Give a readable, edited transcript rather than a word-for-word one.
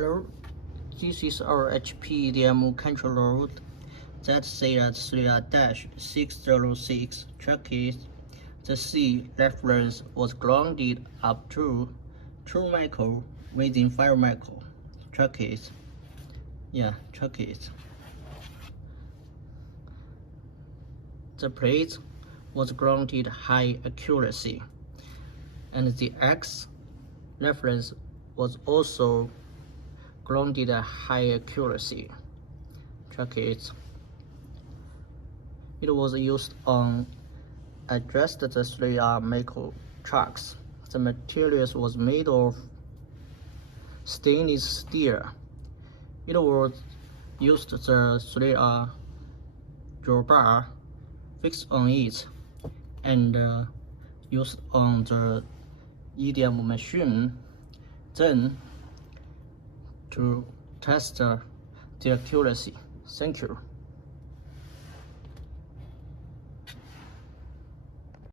Hello, this is our HPEDM controller that says HE R06663 trackage. The C reference was grounded up to 2 micro within 5 micro trackage. Trackage. The plate was grounded high accuracy, and the X reference was also grounded at high accuracy trackage. It was used on addressed the 3R micro tracks. The materials was made of stainless steel. It was used the 3R drawbar fixed on it and used on the EDM machine, then to test the accuracy. Thank you.